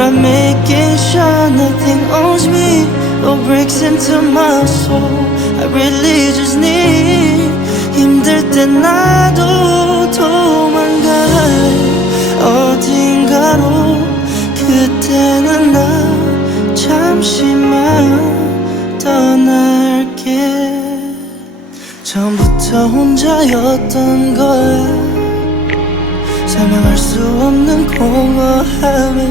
I'm making sure nothing owns me or breaks into my soul. I really just need 힘들 땐 나도 도망갈래 어딘가로 그때는 나 잠시만 떠날게 처음부터 혼자였던 거야 설명할 수 없는 공허함에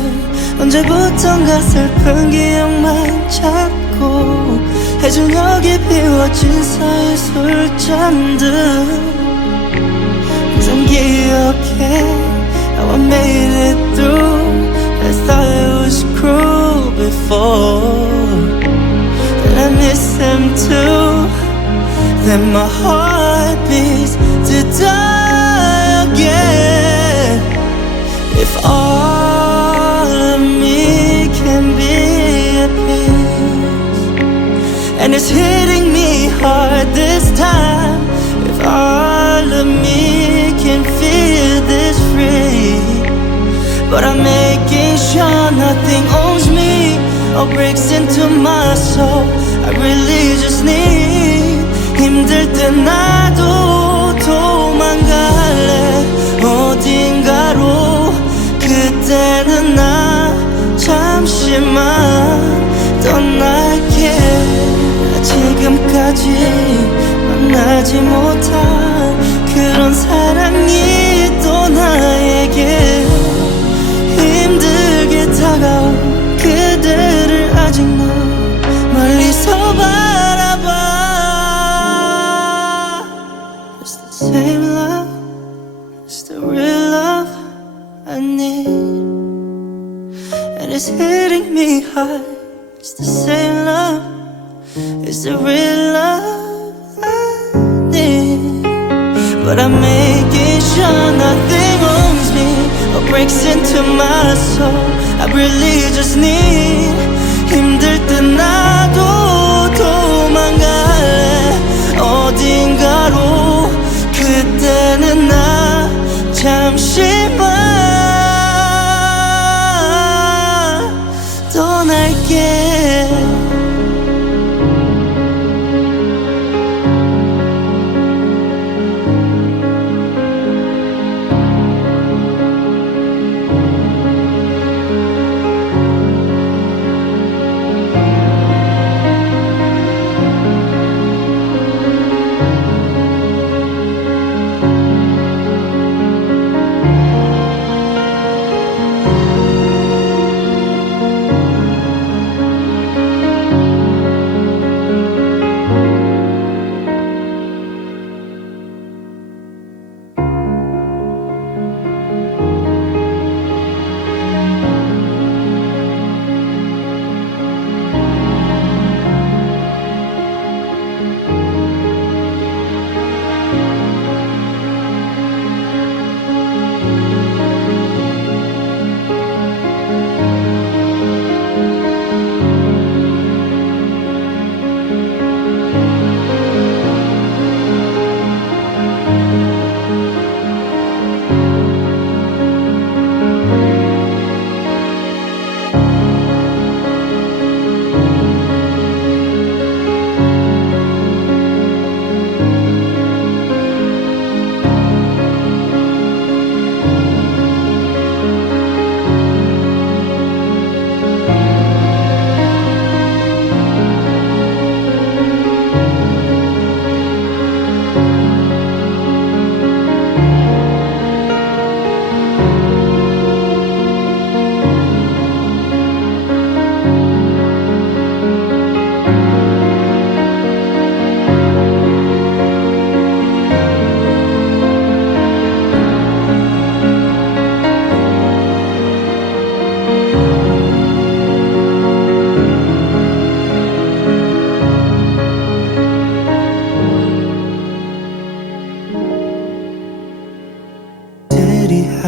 언제부턴가 슬픈 기억만 찾고 해저녁에 비워진 사이 술잔들 항상 기억해 how I made it through I thought it was cruel before That I miss him too Then my heart beats to die again If all of me can be at peace And it's hitting me hard this time If all of me can feel this free But I'm making sure nothing owns me Or breaks into my soul I really just need 힘들 땐 나도 도망갈래 어딘가로 그때는 나 잠시만 떠날게 지금까지 만나지 못한 그런 사랑이 또 나에게 힘들게 다가온 그대를 아직 나 멀리서 바라봐 It's the same love It's the real love I need And it's hitting me hard It's the same love It's the real love I need But I'm making sure nothing owns me Or breaks into my soul I really just need 힘들 땐 나도 도망갈래 어딘가로 그때는 나 잠시만 떠날게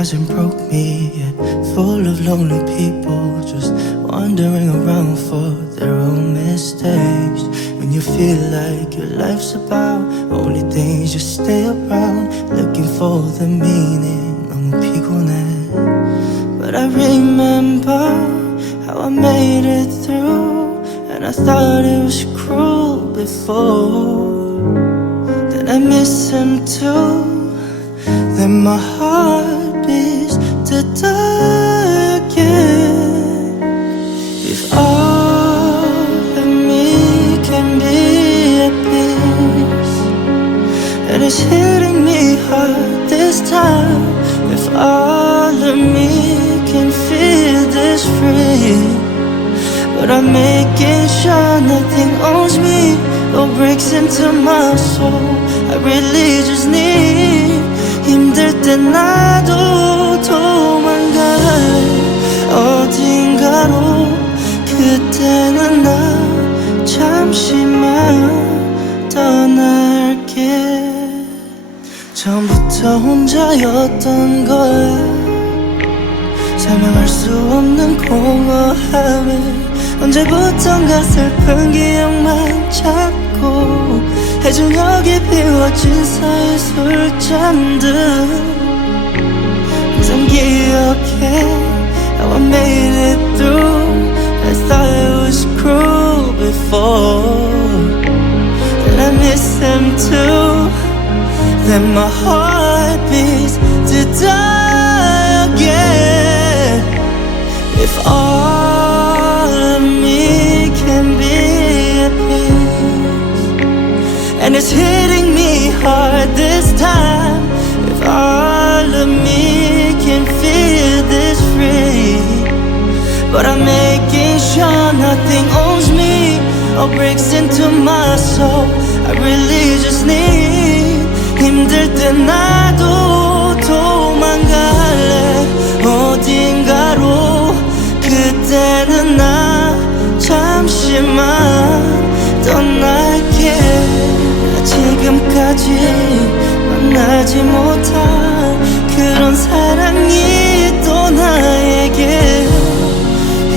Hasn't broke me yet, full of lonely people just wandering around for their own mistakes. When you feel like your life's about only things, just stay around looking for the meaning. 너무 피곤해, but I remember how I made it through. And I thought it was cruel before. Then I miss him too. Then my heart beats to die again. If all of me can be at peace, and it's hitting me hard this time. If all of me can feel this free, but I'm making sure nothing owns me or breaks into my soul. I really just need. 힘들 때 나도 도망갈래 어딘가로. 그때는 나 잠시만 떠날게. 처음부터 혼자였던 거야. 설명할 수 없는 공허함에 언제부턴가 슬픈 기억만 찾고 해저녁에 비워진 서의 술잔들 항상 기억해 how I made it through. I thought it was cruel before. Then I miss him too. Then my heart beats to die again. If all of me can be at peace, and it's hitting me hard this time. If all of me can feel this free, but I'm making sure nothing owns me or breaks into my soul. I really just need. 힘들 때 나도 도망갈래 어딘가로. 그때는 나 잠시만 떠날게. 지금까지 만나지 못한 그런 사랑이 또 나에게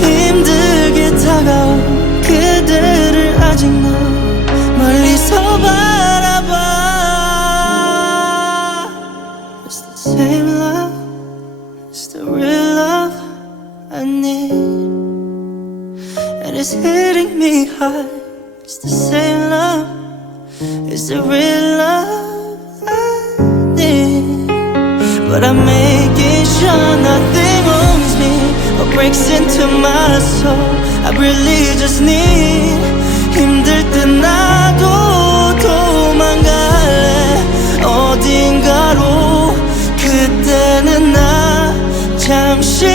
힘들게 다가온 그대를 아직 너 멀리서 바라봐. It's the same love, it's the real love I need, and it's hitting me hard. It's the same love, it's the real love I need, but I'm making sure nothing owns me or breaks into my soul. I really just need. 힘들 때 나도 도망갈래 어딘가로. 그때는 나 잠시